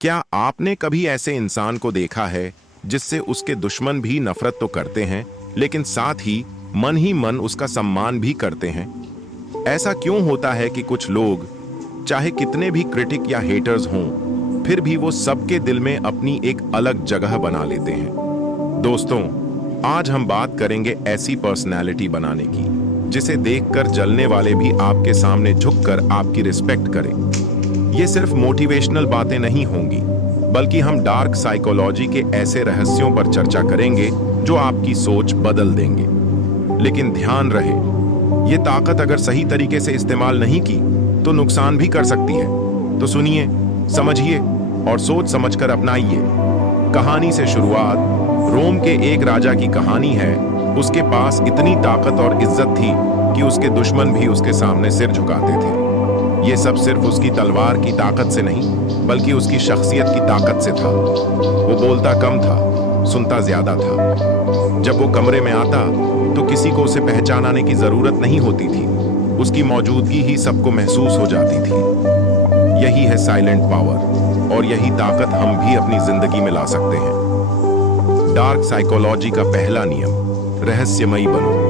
क्या आपने कभी ऐसे इंसान को देखा है जिससे उसके दुश्मन भी नफरत तो करते हैं, लेकिन साथ ही मन उसका सम्मान भी करते हैं? ऐसा क्यों होता है कि कुछ लोग, चाहे कितने भी क्रिटिक या हेटर्स हों, फिर भी वो सबके दिल में अपनी एक अलग जगह बना लेते हैं? दोस्तों, आज हम बात करेंगे ऐसी पर्सनैलिटी बनाने की जिसे देखकर जलने वाले भी आपके सामने झुककर आपकी रिस्पेक्ट करें। ये सिर्फ मोटिवेशनल बातें नहीं होंगी, बल्कि हम डार्क साइकोलॉजी के ऐसे रहस्यों पर चर्चा करेंगे जो आपकी सोच बदल देंगे। लेकिन ध्यान रहे, ये ताकत अगर सही तरीके से इस्तेमाल नहीं की तो नुकसान भी कर सकती है। तो सुनिए, समझिए और सोच समझकर अपनाइए। कहानी से शुरुआत। रोम के एक राजा की कहानी है। उसके पास इतनी ताकत और इज्जत थी कि उसके दुश्मन भी उसके सामने सिर झुकाते थे। ये सब सिर्फ उसकी तलवार की ताकत से नहीं, बल्कि उसकी शख्सियत की ताकत से था। वो बोलता कम था, सुनता ज्यादा था। जब वो कमरे में आता तो किसी को उसे पहचानाने की जरूरत नहीं होती थी। उसकी मौजूदगी ही सबको महसूस हो जाती थी। यही है साइलेंट पावर, और यही ताकत हम भी अपनी जिंदगी में ला सकते हैं। डार्क साइकोलॉजी का पहला नियम, रहस्यमयी बनो।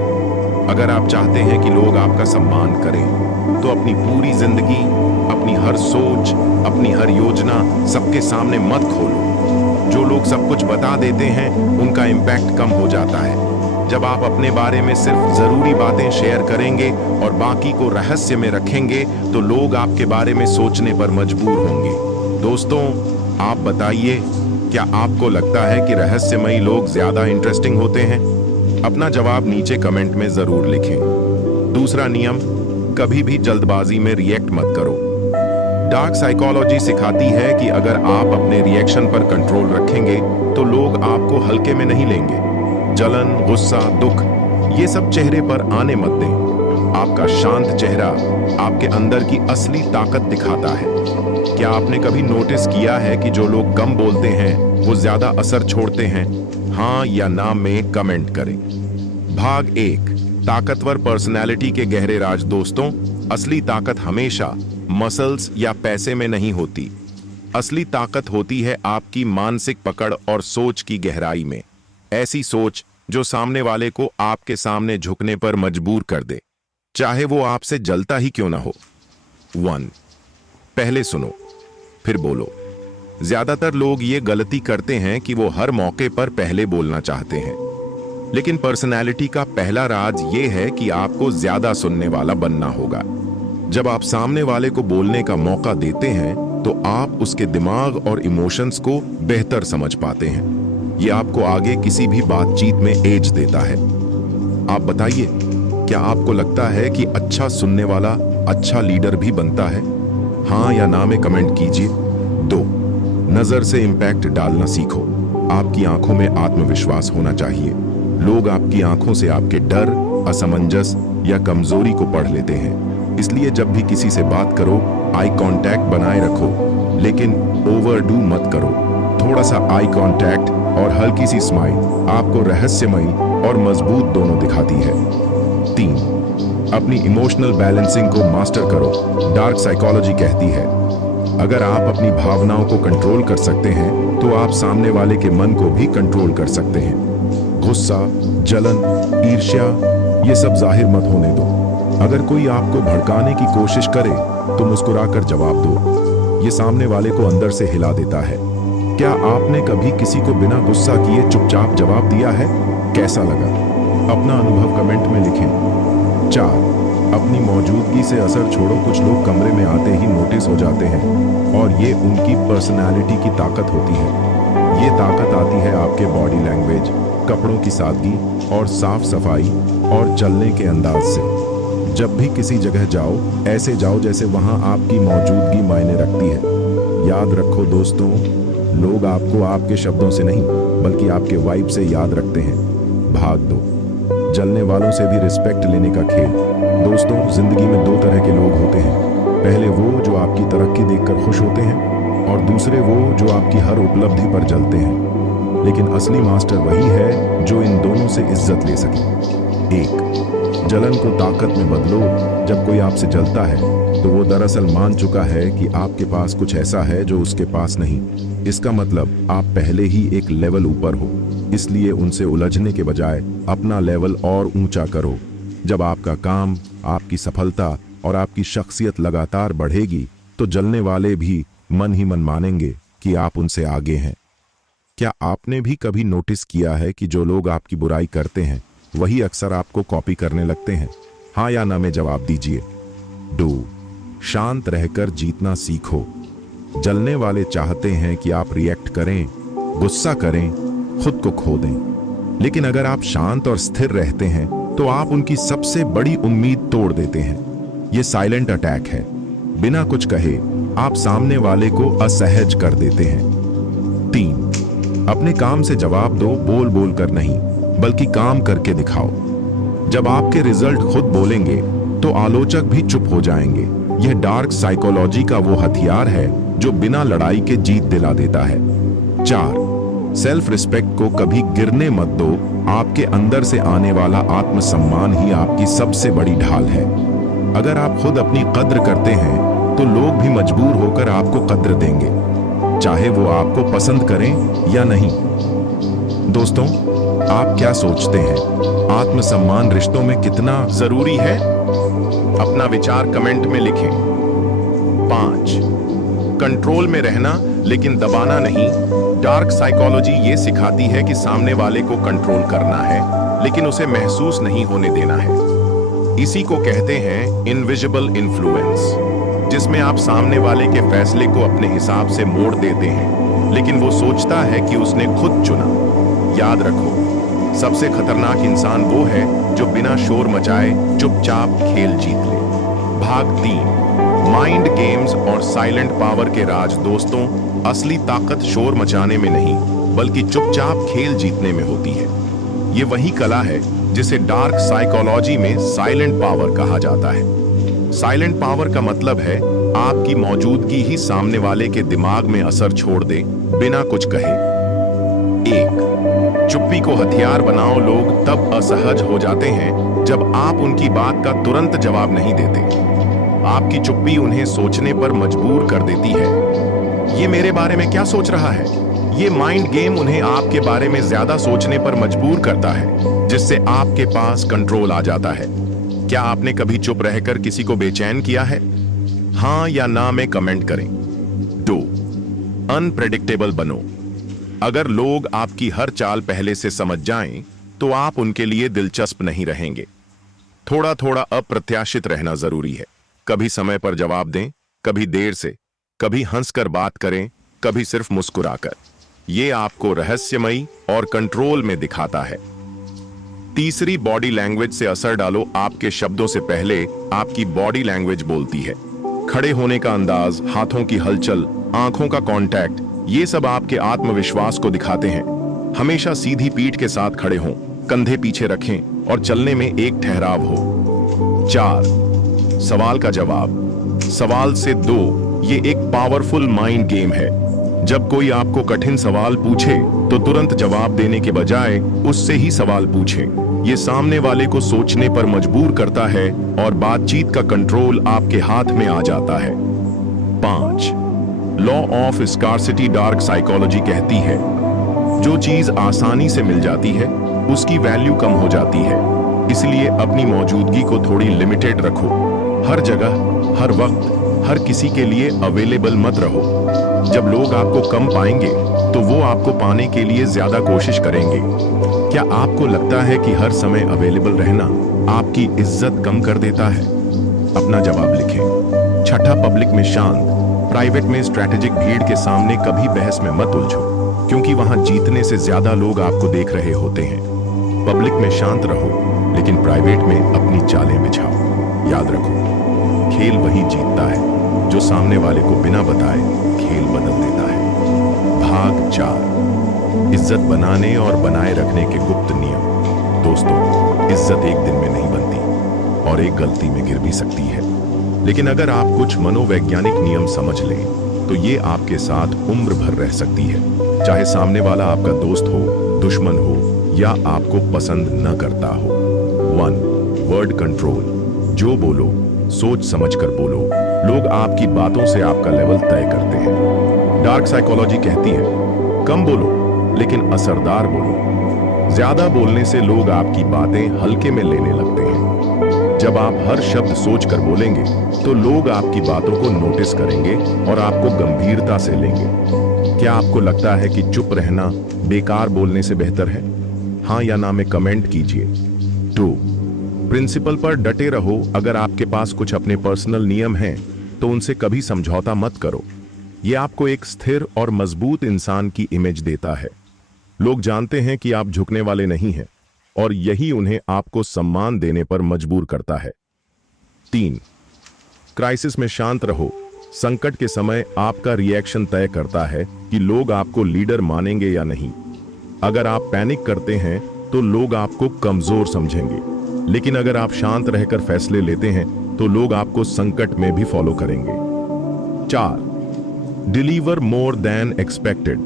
अगर आप चाहते हैं कि लोग आपका सम्मान करें, तो अपनी पूरी जिंदगी, अपनी हर सोच, अपनी हर योजना सबके सामने मत खोलो। जो लोग सब कुछ बता देते हैं, उनका इम्पैक्ट कम हो जाता है। जब आप अपने बारे में सिर्फ जरूरी बातें शेयर करेंगे और बाकी को रहस्य में रखेंगे, तो लोग आपके बारे में सोचने पर मजबूर होंगे। दोस्तों, आप बताइए, क्या आपको लगता है कि रहस्यमयी लोग ज्यादा इंटरेस्टिंग होते हैं? अपना जवाब नीचे कमेंट में जरूर लिखें। दूसरा नियम, कभी भी जल्दबाजी में रिएक्ट मत करो। डार्क साइकोलॉजी सिखाती है कि अगर आप अपने रिएक्शन पर कंट्रोल रखेंगे तो लोग आपको हल्के में नहीं लेंगे। जलन, गुस्सा, दुख, ये सब चेहरे पर आने मत दें। आपका शांत चेहरा आपके अंदर की असली ताकत दिखाता है। क्या आपने कभी नोटिस किया है कि जो लोग कम बोलते हैं वो ज्यादा असर छोड़ते हैं? हाँ या ना में कमेंट करें। भाग 1, ताकतवर पर्सनैलिटी के गहरे राज। दोस्तों, असली ताकत हमेशा मसल्स या पैसे में नहीं होती। असली ताकत होती है आपकी मानसिक पकड़ और सोच की गहराई में। ऐसी सोच जो सामने वाले को आपके सामने झुकने पर मजबूर कर दे, चाहे वो आपसे जलता ही क्यों ना हो। 1, पहले सुनो फिर बोलो। ज्यादातर लोग ये गलती करते हैं कि वो हर मौके पर पहले बोलना चाहते हैं, लेकिन पर्सनैलिटी का पहला राज ये है कि आपको ज्यादा सुनने वाला बनना होगा। जब आप सामने वाले को बोलने का मौका देते हैं तो आप उसके दिमाग और इमोशंस को बेहतर समझ पाते हैं। ये आपको आगे किसी भी बातचीत में एज देता है। आप बताइए, क्या आपको लगता है कि अच्छा सुनने वाला अच्छा लीडर भी बनता है? हाँ या ना में कमेंट कीजिए। 2, नजर से इंपैक्ट डालना सीखो। आपकी आंखों में आत्मविश्वास होना चाहिए। लोग आपकी आंखों से आपके डर, असमंजस या कमजोरी को पढ़ लेते हैं। इसलिए जब भी किसी से बात करो, आई कांटेक्ट बनाए रखो, लेकिन ओवरडू मत करो। थोड़ा सा आई कांटेक्ट और हल्की सी स्माइल आपको रहस्यमयी और मजबूत दोनों दिखाती है। 3, अपनी इमोशनल बैलेंसिंग को मास्टर करो। डार्क साइकोलॉजी कहती है, अगर आप अपनी भावनाओं को कंट्रोल कर सकते हैं तो आप सामने वाले के मन को भी कंट्रोल कर सकते हैं। गुस्सा, जलन, ईर्ष्या, ये सब जाहिर मत होने दो। अगर कोई आपको भड़काने की कोशिश करे तो मुस्कुराकर जवाब दो। ये सामने वाले को अंदर से हिला देता है। क्या आपने कभी किसी को बिना गुस्सा किए चुपचाप जवाब दिया है? कैसा लगा? अपना अनुभव कमेंट में लिखें। 4, अपनी मौजूदगी से असर छोड़ो। कुछ लोग कमरे में आते ही नोटिस हो जाते हैं, और ये उनकी पर्सनैलिटी की ताकत होती है। ये ताकत आती है आपके बॉडी लैंग्वेज, कपड़ों की सादगी और साफ सफाई और चलने के अंदाज से। जब भी किसी जगह जाओ, ऐसे जाओ जैसे वहां आपकी मौजूदगी मायने रखती है। याद रखो दोस्तों, लोग आपको आपके शब्दों से नहीं, बल्कि आपके वाइब से याद रखते हैं। भाग 2, जलने वालों से भी रिस्पेक्ट लेने का खेल। दोस्तों, जिंदगी में 2 तरह के लोग होते हैं। पहले वो जो आपकी तरक्की देखकर खुश होते हैं, और दूसरे वो जो आपकी हर उपलब्धि पर जलते हैं। लेकिन असली मास्टर वही है जो इन दोनों से इज्जत ले सके। 1, जलन को ताकत में बदलो। जब कोई आपसे जलता है तो वो दरअसल मान चुका है कि आपके पास कुछ ऐसा है जो उसके पास नहीं। इसका मतलब आप पहले ही एक लेवल ऊपर हो, इसलिए उनसे उलझने के बजाय अपना लेवल और ऊंचा करो। जब आपका काम, आपकी सफलता और आपकी शख्सियत लगातार बढ़ेगी तो जलने वाले भी मन ही मन मानेंगे कि आप उनसे आगे हैं। क्या आपने भी कभी नोटिस किया है कि जो लोग आपकी बुराई करते हैं वही अक्सर आपको कॉपी करने लगते हैं? हाँ या ना में जवाब दीजिए। डू, शांत रहकर जीतना सीखो। जलने वाले चाहते हैं कि आप रिएक्ट करें, गुस्सा करें, खुद को खो दें। लेकिन अगर आप शांत और स्थिर रहते हैं तो आप उनकी सबसे बड़ी उम्मीद तोड़ देते हैं। यह साइलेंट अटैक है। बिना कुछ कहे आप सामने वाले को असहज कर देते हैं। 3, अपने काम से जवाब दो, बोल बोल कर नहीं, बल्कि काम करके दिखाओ। जब आपके रिजल्ट खुद बोलेंगे तो आलोचक भी चुप हो जाएंगे। यह डार्क साइकोलॉजी का वो हथियार है जो बिना लड़ाई के जीत दिला देता है। 4, सेल्फ रिस्पेक्ट को कभी गिरने मत दो। आपके अंदर से आने वाला आत्मसम्मान ही आपकी सबसे बड़ी ढाल है। अगर आप खुद अपनी कद्र करते हैं तो लोग भी मजबूर होकर आपको कद्र देंगे, चाहे वो आपको पसंद करें या नहीं। दोस्तों, आप क्या सोचते हैं? आत्मसम्मान रिश्तों में कितना जरूरी है? अपना विचार कमेंट में लिखें। 5, कंट्रोल में रहना लेकिन दबाना नहीं। डार्क साइकोलॉजी ये सिखाती है कि सामने वाले को कंट्रोल करना है लेकिन उसे महसूस नहीं होने देना है। इसी को कहते हैं इनविजिबल इन्फ्लुएंस, जिसमें आप सामने वाले के फैसले को अपने हिसाब से मोड़ देते हैं लेकिन वो सोचता है कि उसने खुद चुना। याद रखो, सबसे खतरनाक इंसान वो है जो बिना शोर मचाए चुपचाप खेल जीत ले। भाग 3, माइंड गेम्स और साइलेंट पावर के राज। दोस्तों, असली ताकत शोर मचाने में नहीं बल्कि चुपचाप खेल जीतने में होती है। ये वही कला है जिसे डार्क साइकोलॉजी में साइलेंट पावर कहा जाता है। साइलेंट पावर का मतलब है आपकी मौजूदगी ही सामने वाले के दिमाग में असर छोड़ दे बिना कुछ कहे। 1, चुप्पी को हथियार बनाओ। लोग तब असहज हो जाते हैं जब आप उनकी बात का तुरंत जवाब नहीं देते। आपकी चुप्पी उन्हें सोचने पर मजबूर कर देती है। ये मेरे बारे में क्या सोच रहा है? ये माइंड गेम उन्हें आपके बारे में ज्यादा सोचने पर मजबूर करता है, जिससे आपके पास कंट्रोल आ जाता है। क्या आपने कभी चुप रहकर किसी को बेचैन किया है? हाँ या ना में कमेंट करें। 2, अनप्रेडिक्टेबल बनो। अगर लोग आपकी हर चाल पहले से समझ जाएं, तो आप उनके लिए दिलचस्प नहीं रहेंगे। थोड़ा थोड़ा अप्रत्याशित रहना जरूरी है। कभी समय पर जवाब दें, कभी देर से, कभी हंसकर बात करें, कभी सिर्फ मुस्कुराकर। ये आपको रहस्यमयी और कंट्रोल में दिखाता है। तीसरी, बॉडी लैंग्वेज से असर डालो। आपके शब्दों से पहले आपकी बॉडी लैंग्वेज बोलती है। खड़े होने का अंदाज, हाथों की हलचल, आंखों का कांटेक्ट, ये सब आपके आत्मविश्वास को दिखाते हैं। हमेशा सीधी पीठ के साथ खड़े हों, कंधे पीछे रखें और चलने में एक ठहराव हो। 4, सवाल का जवाब। सवाल से 2, ये एक पावरफुल माइंड गेम है। जब कोई आपको कठिन सवाल पूछे तो तुरंत जवाब देने के बजाय उससे ही सवाल पूछें। ये सामने वाले को सोचने पर मजबूर करता है और बातचीत का कंट्रोल आपके हाथ में आ जाता है। 5, law of scarcity. Dark psychology कहती है जो चीज आसानी से मिल जाती है उसकी वैल्यू कम हो जाती है। इसलिए अपनी मौजूदगी को थोड़ी लिमिटेड रखो। हर जगह, हर वक्त, हर किसी के लिए अवेलेबल मत रहो। जब लोग आपको कम पाएंगे तो वो आपको पाने के लिए ज्यादा कोशिश करेंगे। क्या आपको लगता है कि हर समय अवेलेबल रहना आपकी इज्जत कम कर देता है? अपना जवाब लिखें। 6, पब्लिक में शांत। प्राइवेट में स्ट्रैटेजिक भीड़ के सामने कभी बहस में मत उलझो, क्योंकि वहां जीतने से ज्यादा लोग आपको देख रहे होते हैं। पब्लिक में शांत रहो, लेकिन प्राइवेट में अपनी चालें बिछाओ। याद रखो, खेल वही जीतता है जो सामने वाले को बिना बताए खेल बदल देता है। भाग 4, इज्जत बनाने और बनाए रखने के गुप्त नियम। दोस्तों, इज्जत एक दिन में नहीं बनती और एक गलती में गिर भी सकती है, लेकिन अगर आप कुछ मनोवैज्ञानिक नियम समझ लें तो ये आपके साथ उम्र भर रह सकती है। चाहे सामने वाला आपका दोस्त हो, दुश्मन हो या आपको पसंद न करता हो। 1, वर्ड कंट्रोल। जो बोलो सोच समझकर बोलो। लोग आपकी बातों से आपका लेवल तय करते हैं। डार्क साइकोलॉजी कहती है कम बोलो लेकिन असरदार बोलो। ज्यादा बोलने से लोग आपकी बातें हल्के में लेने लगते हैं। जब आप हर शब्द सोचकर बोलेंगे तो लोग आपकी बातों को नोटिस करेंगे और आपको गंभीरता से लेंगे। क्या आपको लगता है कि चुप रहना बेकार बोलने से बेहतर है? हाँ या ना में कमेंट कीजिए। 2. प्रिंसिपल पर डटे रहो। अगर आपके पास कुछ अपने पर्सनल नियम हैं तो उनसे कभी समझौता मत करो। यह आपको एक स्थिर और मजबूत इंसान की इमेज देता है। लोग जानते हैं कि आप झुकने वाले नहीं हैं और यही उन्हें आपको सम्मान देने पर मजबूर करता है। 3. क्राइसिस में शांत रहो। संकट के समय आपका रिएक्शन तय करता है कि लोग आपको लीडर मानेंगे या नहीं। अगर आप पैनिक करते हैं तो लोग आपको कमजोर समझेंगे, लेकिन अगर आप शांत रहकर फैसले लेते हैं तो लोग आपको संकट में भी फॉलो करेंगे। 4. Deliver more than expected.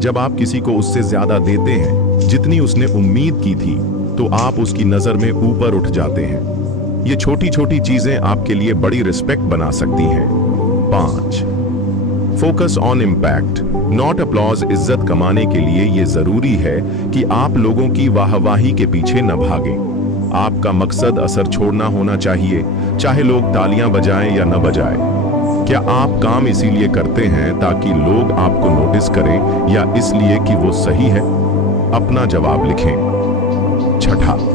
जब आप किसी को उससे ज्यादा देते हैं जितनी उसने उम्मीद की थी तो आप उसकी नजर में ऊपर उठ जाते हैं। ये छोटी छोटी चीजें आपके लिए बड़ी रिस्पेक्ट बना सकती हैं। 5. Focus on impact not applause. इज्जत कमाने के लिए यह जरूरी है कि आप लोगों की वाहवाही के पीछे न भागें। आपका मकसद असर छोड़ना होना चाहिए, चाहे लोग तालियां बजाएं या न बजाएं। क्या आप काम इसीलिए करते हैं ताकि लोग आपको नोटिस करें या इसलिए कि वो सही है? अपना जवाब लिखें। 6.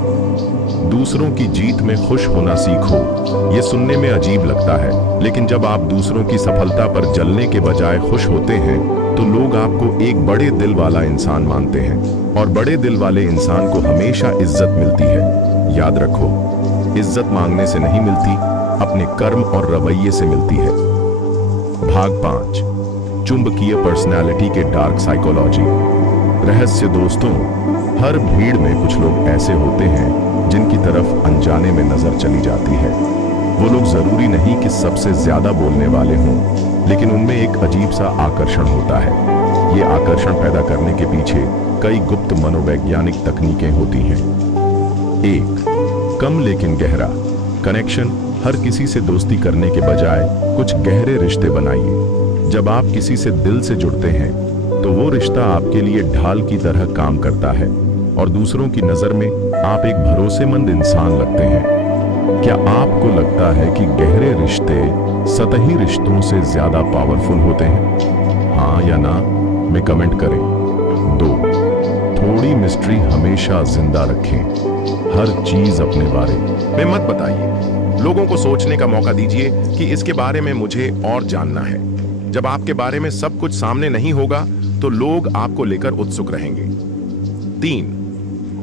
दूसरों की जीत में खुश होना सीखो। ये सुनने में अजीब लगता है, लेकिन जब आप दूसरों की सफलता पर जलने के बजाय खुश होते हैं तो लोग आपको एक बड़े दिल वाला इंसान मानते हैं और बड़े दिल वाले इंसान को हमेशा इज्जत मिलती है। याद रखो, इज्जत मांगने से नहीं मिलती, अपने कर्म और रवैये से मिलती है। भाग 5. चुंबकीय पर्सनालिटी के डार्क साइकोलॉजी। रहस्य दोस्तों, हर भीड़ में कुछ लोग ऐसे होते हैं जिनकी तरफ अनजाने में नजर चली जाती है। वो लोग जरूरी नहीं कि सबसे ज्यादा बोलने वाले हों, लेकिन उनमें एक अजीब सा आकर्षण होता है। ये आकर्षण पैदा करने के पीछे कई गुप्त मनोवैज्ञानिक तकनीकें होती हैं। 1. कम लेकिन गहरा कनेक्शन। हर किसी से दोस्ती करने के बजाय कुछ गहरे रिश्ते बनाइए। जब आप किसी से दिल से जुड़ते हैं तो वो रिश्ता आपके लिए ढाल की तरह काम करता है और दूसरों की नजर में आप एक भरोसेमंद इंसान लगते हैं। क्या आपको लगता है कि गहरे रिश्ते सतही रिश्तों से ज्यादा पावरफुल होते हैं? हाँ या ना में कमेंट करें। 2. थोड़ी मिस्ट्री हमेशा जिंदा रखें। हर चीज अपने बारे में मत बताइए। लोगों को सोचने का मौका दीजिए कि इसके बारे में मुझे और जानना है। जब आपके बारे में सब कुछ सामने नहीं होगा तो लोग आपको लेकर उत्सुक रहेंगे। 3.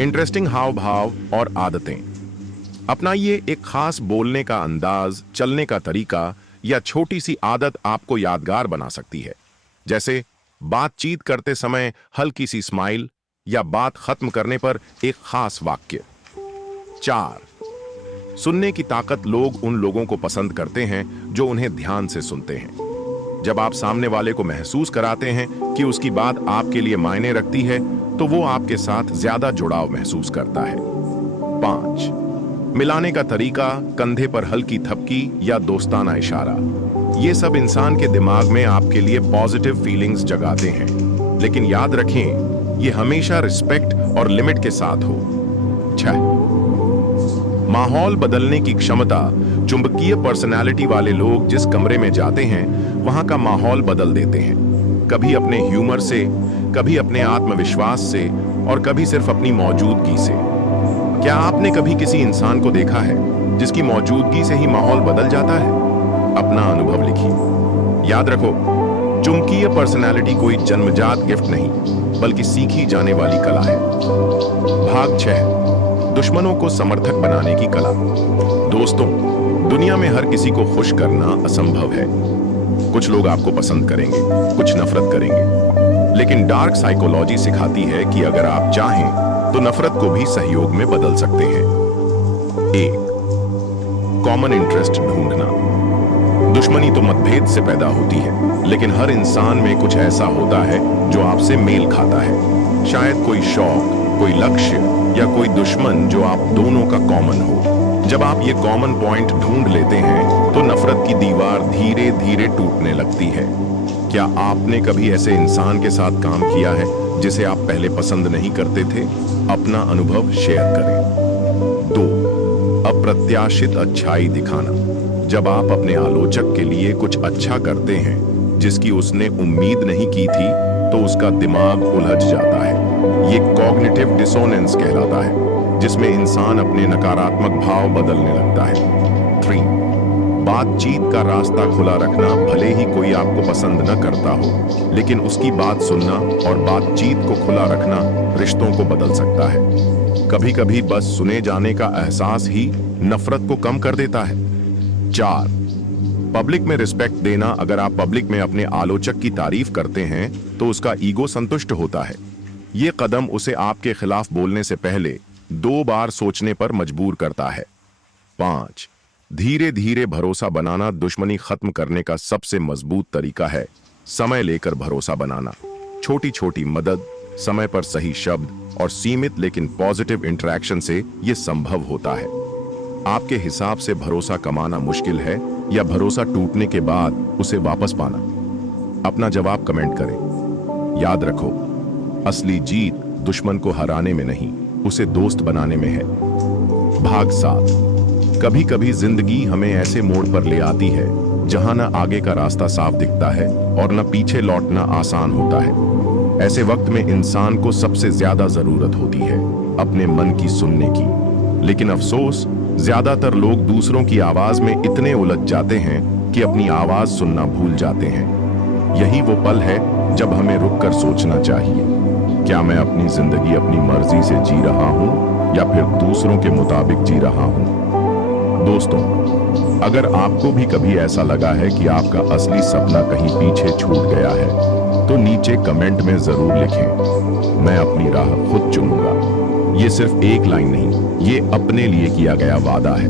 इंटरेस्टिंग हाव भाव और आदतें। अपनाइए एक खास बोलने का अंदाज, चलने का तरीका या छोटी सी आदत आपको यादगार बना सकती है। जैसे बातचीत करते समय हल्की सी स्माइल या बात खत्म करने पर एक खास वाक्य। 4. सुनने की ताकत। लोग उन लोगों को पसंद करते हैं जो उन्हें ध्यान से सुनते हैं। जब आप सामने वाले को महसूस कराते हैं कि उसकी बात आपके लिए मायने रखती है तो वो आपके साथ ज्यादा जुड़ाव महसूस करता है। 5. मिलाने का तरीका, कंधे पर हल्की थपकी या दोस्ताना इशारा। ये सब इंसान के दिमाग में आपके लिए पॉजिटिव फीलिंग्स जगाते हैं, लेकिन याद रखें ये हमेशा रिस्पेक्ट और लिमिट के साथ हो। 6. माहौल बदलने की क्षमता। चुंबकीय पर्सनालिटी वाले लोग जिस कमरे में जाते हैं वहां का माहौल बदल देते हैं। कभी अपने ह्यूमर से, कभी अपने आत्मविश्वास से और कभी सिर्फ अपनी मौजूदगी से। क्या आपने कभी किसी इंसान को देखा है जिसकी मौजूदगी से ही माहौल बदल जाता है? अपना अनुभव लिखिए। याद रखो, चुंबकीय पर्सनालिटी कोई जन्मजात गिफ्ट नहीं, बल्कि सीखी जाने वाली कला है। भाग 6. दुश्मनों को समर्थक बनाने की कला। दोस्तों, दुनिया में हर किसी को खुश करना असंभव है। कुछ लोग आपको पसंद करेंगे, कुछ नफरत करेंगे, लेकिन डार्क साइकोलॉजी सिखाती है कि अगर आप चाहें तो नफरत को भी सहयोग में बदल सकते हैं। 1. कॉमन इंटरेस्ट ढूंढना। दुश्मनी तो मतभेद से पैदा होती है, लेकिन हर इंसान में कुछ ऐसा होता है जो आपसे मेल खाता है। शायद कोई शौक, कोई लक्ष्य या कोई दुश्मन जो आप दोनों का कॉमन हो। जब आप ये कॉमन पॉइंट ढूंढ लेते हैं तो नफरत की दीवार धीरे धीरे टूटने लगती है। क्या आपने कभी ऐसे इंसान के साथ काम किया है जिसे आप पहले पसंद नहीं करते थे? अपना अनुभव शेयर करें। 2. अप्रत्याशित अच्छाई दिखाना। जब आप अपने आलोचक के लिए कुछ अच्छा करते हैं जिसकी उसने उम्मीद नहीं की थी तो उसका दिमाग उलझ जाता है। ये कॉग्निटिव डिसोनेंस कहलाता है, जिसमें इंसान अपने नकारात्मक भाव बदलने लगता है। 3. बातचीत का रास्ता खुला रखना। भले ही कोई आपको पसंद न करता हो, लेकिन उसकी बात सुनना और बातचीत को खुला रखना रिश्तों को बदल सकता है। कभी कभी बस सुने जाने का एहसास ही नफरत को कम कर देता है। 4. पब्लिक में रिस्पेक्ट देना। अगर आप पब्लिक में अपने आलोचक की तारीफ करते हैं तो उसका ईगो संतुष्ट होता है। ये कदम उसे आपके खिलाफ बोलने से पहले 2 बार सोचने पर मजबूर करता है। 5. धीरे धीरे भरोसा बनाना। दुश्मनी खत्म करने का सबसे मजबूत तरीका है समय लेकर भरोसा बनाना। छोटी छोटी मदद, समय पर सही शब्द और सीमित लेकिन पॉजिटिव इंटरेक्शन से यह संभव होता है। आपके हिसाब से भरोसा कमाना मुश्किल है या भरोसा टूटने के बाद उसे वापस पाना? अपना जवाब कमेंट करें। याद रखो, असली जीत दुश्मन को हराने में नहीं, उसे दोस्त बनाने में है। भाग 7. कभी कभी जिंदगी हमें ऐसे मोड़ पर ले आती है जहां न आगे का रास्ता साफ दिखता है और न पीछे लौटना आसान होता है। ऐसे वक्त में इंसान को सबसे ज्यादा जरूरत होती है अपने मन की सुनने की। लेकिन अफसोस, ज्यादातर लोग दूसरों की आवाज में इतने उलझ जाते हैं कि अपनी आवाज सुनना भूल जाते हैं। यही वो पल है जब हमें रुककर सोचना चाहिए, क्या मैं अपनी जिंदगी अपनी मर्जी से जी रहा हूं या फिर दूसरों के मुताबिक जी रहा हूं? दोस्तों, अगर आपको भी कभी ऐसा लगा है कि आपका असली सपना कहीं पीछे छूट गया है तो नीचे कमेंट में जरूर लिखें, मैं अपनी राह खुद चुनूंगा। ये सिर्फ एक लाइन नहीं, ये अपने लिए किया गया वादा है।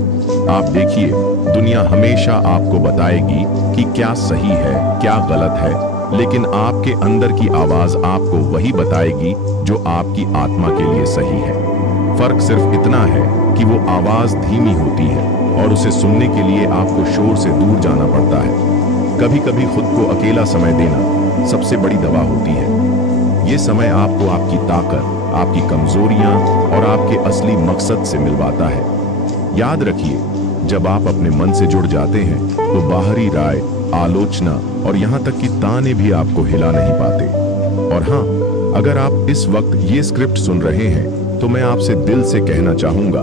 आप देखिए, दुनिया हमेशा आपको बताएगी कि क्या सही है, क्या गलत है, लेकिन आपके अंदर की आवाज आपको वही बताएगी जो आपकी आत्मा के लिए सही है। फर्क सिर्फ इतना है कि वो आवाज धीमी होती है और उसे सुनने के लिए आपको शोर से दूर जाना पड़ता है। कभी कभी खुद को अकेला समय देना सबसे बड़ी दवा होती है। ये समय आपको आपकी ताकत, आपकी कमजोरियां और आपके असली मकसद से मिलवाता है। याद रखिए, जब आप अपने मन से जुड़ जाते हैं तो बाहरी राय, आलोचना और यहाँ तक कि ताने भी आपको हिला नहीं पाते। और हाँ, अगर आप इस वक्त ये स्क्रिप्ट सुन रहे हैं तो मैं आपसे दिल से कहना चाहूंगा,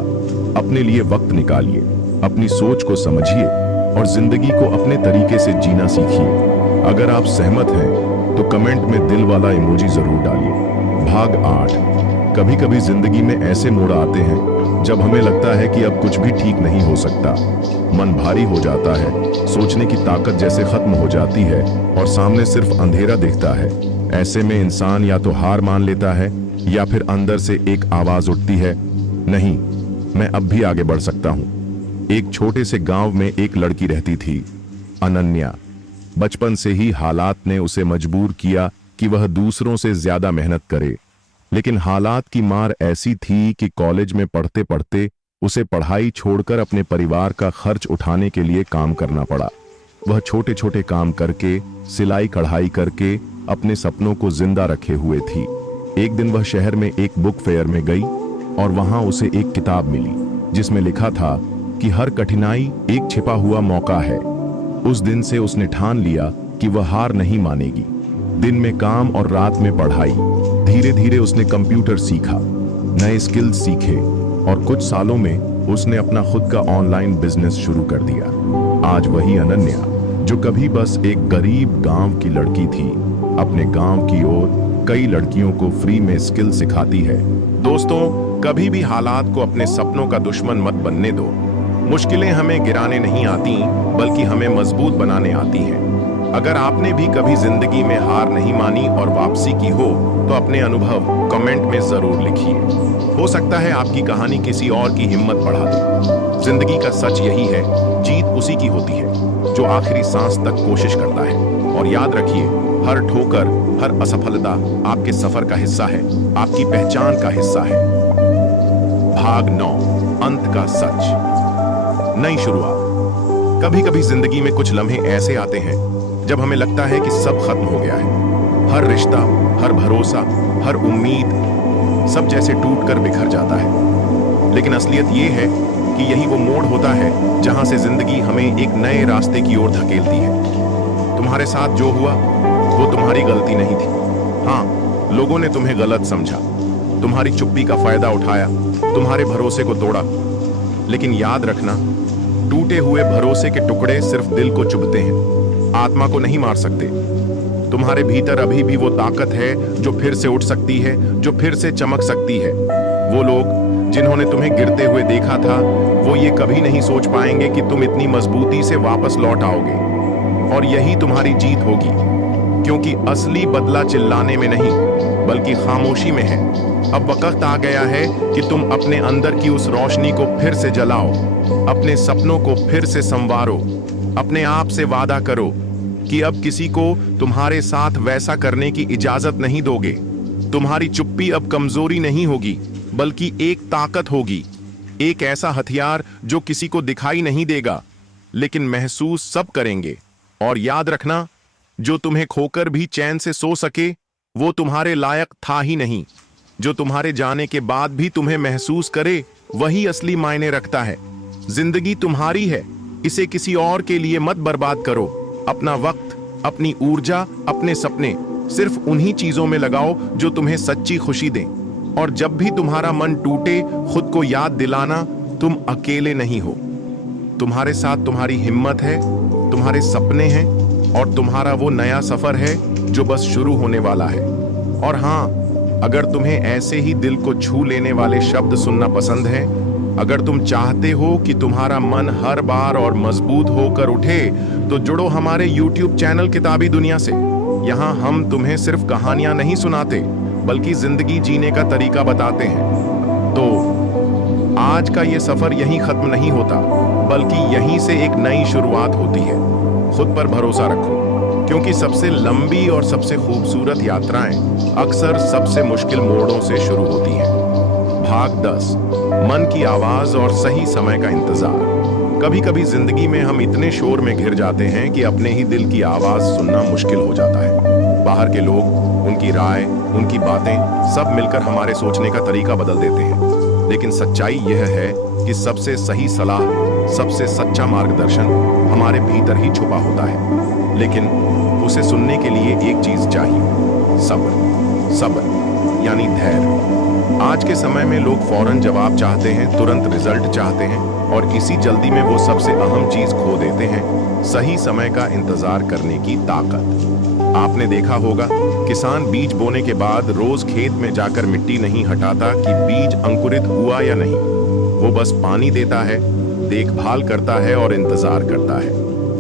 अपने लिए वक्त निकालिए, अपनी सोच को समझिए और जिंदगी को अपने तरीके से जीना सीखिए। अगर आप सहमत हैं तो कमेंट में दिल वाला इमोजी जरूर डालिए। भाग 8. कभी कभी जिंदगी में ऐसे मोड़ आते हैं जब हमें लगता है कि अब कुछ भी ठीक नहीं हो सकता। मन भारी हो जाता है, सोचने की ताकत जैसे खत्म हो जाती है और सामने सिर्फ अंधेरा दिखता है। ऐसे में इंसान या तो हार मान लेता है या फिर अंदर से एक आवाज उठती है, नहीं, मैं अब भी आगे बढ़ सकता हूं। एक छोटे से गांव में एक लड़की रहती थी, अनन्या। बचपन से ही हालात ने उसे मजबूर किया कि वह दूसरों से ज्यादा मेहनत करे, लेकिन हालात की मार ऐसी थी कि कॉलेज में पढ़ते पढ़ते उसे पढ़ाई छोड़कर अपने परिवार का खर्च उठाने के लिए काम करना पड़ा। वह छोटे छोटे काम करके, सिलाई कढ़ाई करके अपने सपनों को जिंदा रखे हुए थी। एक दिन वह शहर में एक बुक फेयर में गई और वहां उसे एक किताब मिली जिसमें लिखा था कि हर कठिनाई एक छिपा हुआ मौका है। उस दिन से उसने ठान लिया कि वह हार नहीं मानेगी। दिन में काम और रात में पढ़ाई। धीरे धीरे उसने कंप्यूटर सीखा, नए स्किल्स सीखे और कुछ सालों में उसने अपना खुद का ऑनलाइन बिजनेस शुरू कर दिया। आज वही अनन्या, जो कभी बस एक गरीब गांव की लड़की थी, अपने गांव की ओर कई लड़कियों को फ्री में स्किल सिखाती है। दोस्तों, कभी भी हालात को अपने सपनों का दुश्मन मत बनने दो। मुश्किलें हमें गिराने नहीं आती, बल्कि हमें मजबूत बनाने आती हैं। अगर आपने भी कभी जिंदगी में हार नहीं मानी और वापसी की हो तो अपने अनुभव कमेंट में जरूर लिखिए। हो सकता है आपकी कहानी किसी और की हिम्मत बढ़ा दे। जिंदगी का सच यही है, जीत उसी की होती है जो आखिरी सांस तक कोशिश करता है। और याद रखिए, हर ठोकर, हर असफलता आपके सफर का हिस्सा है, आपकी पहचान का हिस्सा है। भाग 9, अंत का सच। नई शुरुआत। कभी कभी जिंदगी में कुछ लम्हे ऐसे आते हैं जब हमें लगता है कि सब खत्म हो गया है। हर रिश्ता, हर भरोसा, हर उम्मीद, सब जैसे टूट कर बिखर जाता है। लेकिन असलियत यह है कि यही वो मोड़ होता है जहां से जिंदगी हमें एक नए रास्ते की ओर धकेलती है। तुम्हारे साथ जो हुआ वो तुम्हारी गलती नहीं थी। हाँ, लोगों ने तुम्हें गलत समझा, तुम्हारी चुप्पी का फायदा उठाया, तुम्हारे भरोसे को तोड़ा। लेकिन याद रखना, टूटे हुए भरोसे के टुकड़े सिर्फ दिल को चुभते हैं, आत्मा को नहीं मार सकते। तुम्हारे भीतर अभी भी वो ताकत है जो फिर से उठ सकती है, जो फिर से चमक सकती है। वो लोग जिन्होंने तुम्हें गिरते हुए देखा था, वो ये कभी नहीं सोच पाएंगे कि तुम इतनी मजबूती से वापस लौट आओगे। और यही तुम्हारी जीत होगी, क्योंकि असली बदला चिल्लाने में नहीं बल्कि खामोशी में है। अब वक्त आ गया है कि तुम अपने अंदर की उस रोशनी को फिर से जलाओ, अपने सपनों को फिर से संवारो, अपने आप से वादा करो कि अब किसी को तुम्हारे साथ वैसा करने की इजाजत नहीं दोगे। तुम्हारी चुप्पी अब कमजोरी नहीं होगी बल्कि एक ताकत होगी, एक ऐसा हथियार जो किसी को दिखाई नहीं देगा लेकिन महसूस सब करेंगे। और याद रखना, जो तुम्हें खोकर भी चैन से सो सके वो तुम्हारे लायक था ही नहीं। जो तुम्हारे जाने के बाद भी तुम्हें महसूस करे वही असली मायने रखता है। जिंदगी तुम्हारी है, इसे किसी और के लिए मत बर्बाद करो। अपना वक्त, अपनी ऊर्जा, अपने सपने सिर्फ उन्हीं चीजों में लगाओ जो तुम्हें सच्ची खुशी दें। और जब भी तुम्हारा मन टूटे, खुद को याद दिलाना, तुम अकेले नहीं हो। तुम्हारे साथ तुम्हारी हिम्मत है, तुम्हारे सपने हैं और तुम्हारा वो नया सफर है जो बस शुरू होने वाला है। और हाँ, अगर तुम्हें ऐसे ही दिल को छू लेने वाले शब्द सुनना पसंद है, अगर तुम चाहते हो कि तुम्हारा मन हर बार और मजबूत होकर उठे, तो जुड़ो हमारे YouTube चैनल किताबी दुनिया से। यहाँ हम तुम्हें सिर्फ कहानियां नहीं सुनाते बल्कि जिंदगी जीने का तरीका बताते हैं। तो आज का ये सफर यहीं खत्म नहीं होता बल्कि यहीं से एक नई शुरुआत होती है। खुद पर भरोसा रखो, क्योंकि सबसे लंबी और सबसे खूबसूरत यात्राएं अक्सर सबसे मुश्किल मोड़ों से शुरू होती हैं। भाग 10, मन की आवाज और सही समय का इंतजार। कभी कभी जिंदगी में हम इतने शोर में घिर जाते हैं कि अपने ही दिल की आवाज सुनना मुश्किल हो जाता है। बाहर के लोग, उनकी राय, उनकी बातें सब मिलकर हमारे सोचने का तरीका बदल देते हैं। लेकिन सच्चाई यह है कि सबसे सही सलाह, सबसे सच्चा मार्गदर्शन हमारे भीतर ही छुपा होता है। लेकिन उसे सुनने के लिए एक चीज चाहिए, सब्र। सब्र यानी धैर्य। आज के समय में लोग फौरन जवाब चाहते हैं, तुरंत रिजल्ट चाहते हैं और इसी जल्दी में वो सबसे अहम चीज खो देते हैं, सही समय का इंतजार करने की ताकत। आपने देखा होगा, किसान बीज बोने के बाद रोज खेत में जाकर मिट्टी नहीं हटाता कि बीज अंकुरित हुआ या नहीं। वो बस पानी देता है, देखभाल करता है और इंतजार करता है,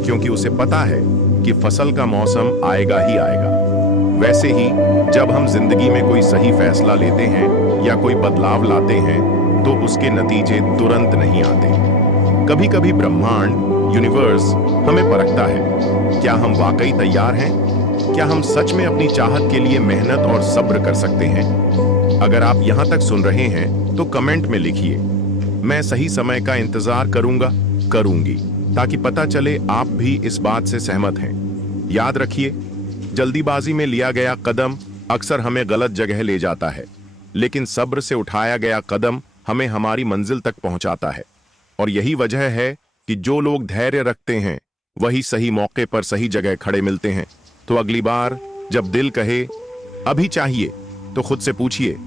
क्योंकि उसे पता है कि फसल का मौसम आएगा ही आएगा। वैसे ही जब हम जिंदगी में कोई सही फैसला लेते हैं या कोई बदलाव लाते हैं तो उसके नतीजे तुरंत नहीं आते। कभी कभी ब्रह्मांड, यूनिवर्स हमें परखता है, क्या हम वाकई तैयार हैं? क्या हम सच में अपनी चाहत के लिए मेहनत और सब्र कर सकते हैं? अगर आप यहां तक सुन रहे हैं तो कमेंट में लिखिए, मैं सही समय का इंतजार करूंगा, करूंगी, ताकि पता चले आप भी इस बात से सहमत हैं। याद रखिए, जल्दीबाजी में लिया गया कदम अक्सर हमें गलत जगह ले जाता है, लेकिन सब्र से उठाया गया कदम हमें हमारी मंजिल तक पहुंचाता है। और यही वजह है कि जो लोग धैर्य रखते हैं वही सही मौके पर सही जगह खड़े मिलते हैं। तो अगली बार जब दिल कहे अभी चाहिए, तो खुद से पूछिए,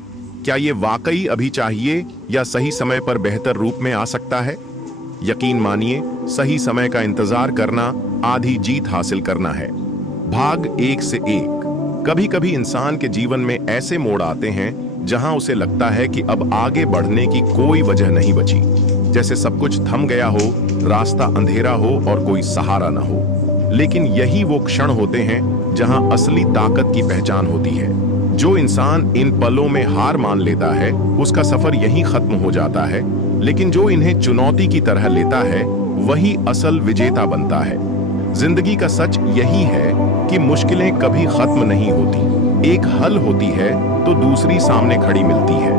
क्या ये वाकई अभी चाहिए या सही समय पर बेहतर रूप में आ सकता है? यकीन मानिए, सही समय का इंतजार करना आधी जीत हासिल करना है। भाग 1 से 1। कभी कभी इंसान के जीवन में ऐसे मोड़ आते हैं जहां उसे लगता है कि अब आगे बढ़ने की कोई वजह नहीं बची, जैसे सब कुछ थम गया हो, रास्ता अंधेरा हो और कोई सहारा ना हो। लेकिन यही वो क्षण होते हैं जहां असली ताकत की पहचान होती है। जो इंसान इन पलों में हार मान लेता है, उसका सफर यहीं खत्म हो जाता है। लेकिन जो इन्हें चुनौती की तरह लेता है, वही असल विजेता बनता है। जिंदगी का सच यही है कि मुश्किलें कभी खत्म नहीं होती, एक हल होती है तो दूसरी सामने खड़ी मिलती है।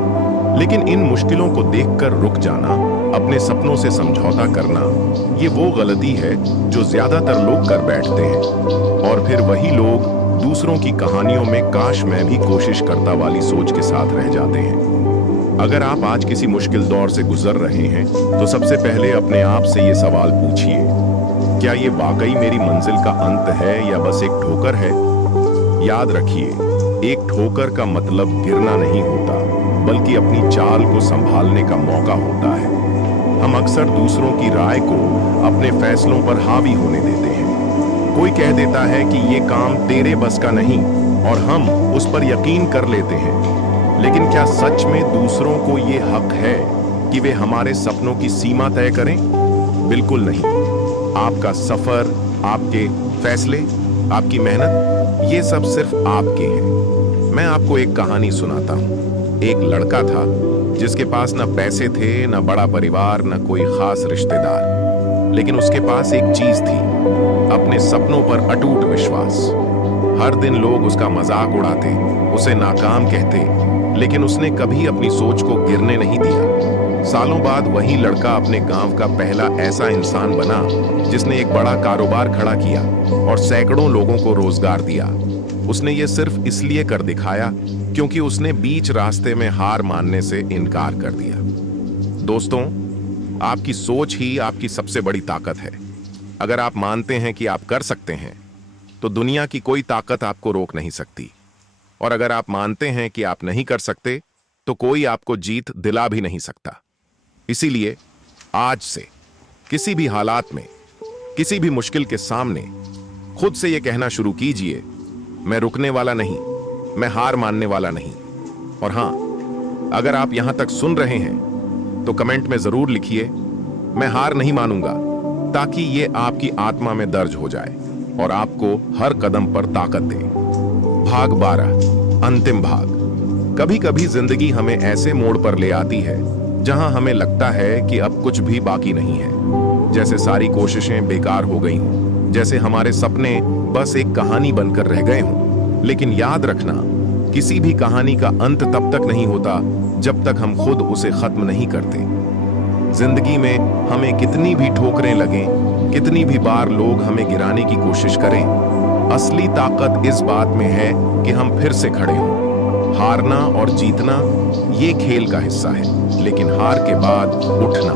लेकिन इन मुश्किलों को देखकर रुक जाना, अपने सपनों से समझौता करना, ये वो गलती है जो ज्यादातर लोग कर बैठते हैं। और फिर वही लोग दूसरों की कहानियों में काश मैं भी कोशिश करता वाली सोच के साथ रह जाते हैं। अगर आप आज किसी मुश्किल दौर से गुजर रहे हैं तो सबसे पहले अपने आप से ये सवाल पूछिए, क्या ये वाकई मेरी मंजिल का अंत है या बस एक ठोकर है? याद रखिए, एक ठोकर का मतलब गिरना नहीं होता, बल्कि अपनी चाल को संभालने का मौका होता है। हम अक्सर दूसरों की राय को अपने फैसलों पर हावी होने देते हैं। कोई कह देता है कि ये काम तेरे बस का नहीं और हम उस पर यकीन कर लेते हैं। लेकिन क्या सच में दूसरों को ये हक है कि वे हमारे सपनों की सीमा तय करें? बिल्कुल नहीं। आपका सफर, आपके फैसले, आपकी मेहनत, ये सब सिर्फ आपके हैं। मैं आपको एक कहानी सुनाता हूं। एक लड़का था जिसके पास न पैसे थे, न बड़ा परिवार, न कोई खास रिश्तेदार, लेकिन उसके पास एक चीज थी, अपने सपनों पर अटूट विश्वास। हर दिन लोग उसका मजाक उड़ाते, उसे नाकाम कहते, लेकिन उसने कभी अपनी सोच को गिरने नहीं दिया। सालों बाद वही लड़का अपने गांव का पहला ऐसा इंसान बना जिसने एक बड़ा कारोबार खड़ा किया और सैकड़ों लोगों को रोजगार दिया। उसने ये सिर्फ इसलिए कर दिखाया क्योंकि उसने बीच रास्ते में हार मानने से इनकार कर दिया। दोस्तों, आपकी सोच ही आपकी सबसे बड़ी ताकत है। अगर आप मानते हैं कि आप कर सकते हैं, तो दुनिया की कोई ताकत आपको रोक नहीं सकती। और अगर आप मानते हैं कि आप नहीं कर सकते, तो कोई आपको जीत दिला भी नहीं सकता। इसीलिए आज से किसी भी हालात में, किसी भी मुश्किल के सामने खुद से यह कहना शुरू कीजिए, मैं रुकने वाला नहीं, मैं हार मानने वाला नहीं। और हां, अगर आप यहां तक सुन रहे हैं तो कमेंट में जरूर लिखिए, मैं हार नहीं मानूंगा, ताकि ये आपकी आत्मा में दर्ज हो जाए और आपको हर कदम पर ताकत दे। भाग 12, अंतिम भाग। कभी कभी जिंदगी हमें ऐसे मोड़ पर ले आती है जहां हमें लगता है कि अब कुछ भी बाकी नहीं है, जैसे सारी कोशिशें बेकार हो गई हों, जैसे हमारे सपने बस एक कहानी बनकर रह गए हों। लेकिन याद रखना, किसी भी कहानी का अंत तब तक नहीं होता जब तक हम खुद उसे खत्म नहीं करते। जिंदगी में हमें कितनी भी ठोकरें लगें, कितनी भी बार लोग हमें गिराने की कोशिश करें, असली ताकत इस बात में है कि हम फिर से खड़े हों। हारना और जीतना ये खेल का हिस्सा है, लेकिन हार के बाद उठना,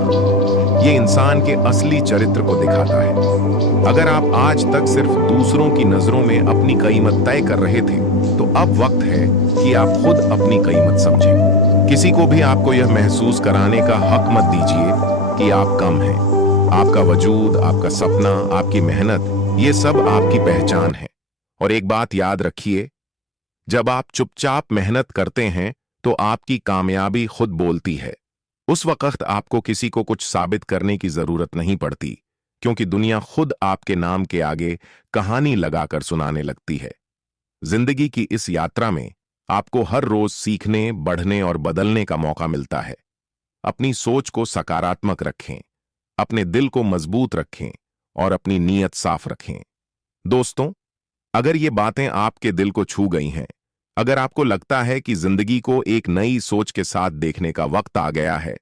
ये इंसान के असली चरित्र को दिखाता है। अगर आप आज तक सिर्फ दूसरों की नजरों में अपनी कीमत तय कर रहे थे, तो अब वक्त है कि आप खुद अपनी कीमत समझें। किसी को भी आपको यह महसूस कराने का हक मत दीजिए कि आप कम हैं। आपका वजूद, आपका सपना, आपकी मेहनत, ये सब आपकी पहचान है। और एक बात याद रखिए, जब आप चुपचाप मेहनत करते हैं तो आपकी कामयाबी खुद बोलती है। उस वक्त आपको किसी को कुछ साबित करने की जरूरत नहीं पड़ती, क्योंकि दुनिया खुद आपके नाम के आगे कहानी लगाकर सुनाने लगती है। जिंदगी की इस यात्रा में आपको हर रोज सीखने, बढ़ने और बदलने का मौका मिलता है। अपनी सोच को सकारात्मक रखें, अपने दिल को मजबूत रखें और अपनी नीयत साफ रखें। दोस्तों, अगर ये बातें आपके दिल को छू गई हैं, अगर आपको लगता है कि जिंदगी को एक नई सोच के साथ देखने का वक्त आ गया है,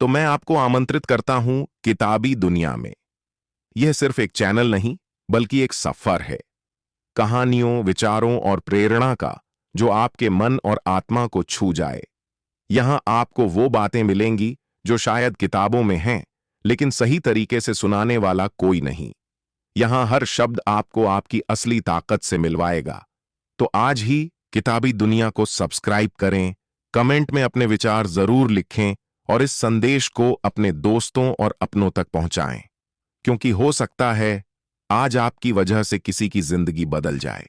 तो मैं आपको आमंत्रित करता हूं किताबी दुनिया में। यह सिर्फ एक चैनल नहीं, बल्कि एक सफर है, कहानियों, विचारों और प्रेरणा का, जो आपके मन और आत्मा को छू जाए। यहां आपको वो बातें मिलेंगी जो शायद किताबों में हैं, लेकिन सही तरीके से सुनाने वाला कोई नहीं। यहां हर शब्द आपको आपकी असली ताकत से मिलवाएगा। तो आज ही किताबी दुनिया को सब्सक्राइब करें, कमेंट में अपने विचार जरूर लिखें और इस संदेश को अपने दोस्तों और अपनों तक पहुंचाएं, क्योंकि हो सकता है आज आपकी वजह से किसी की जिंदगी बदल जाए।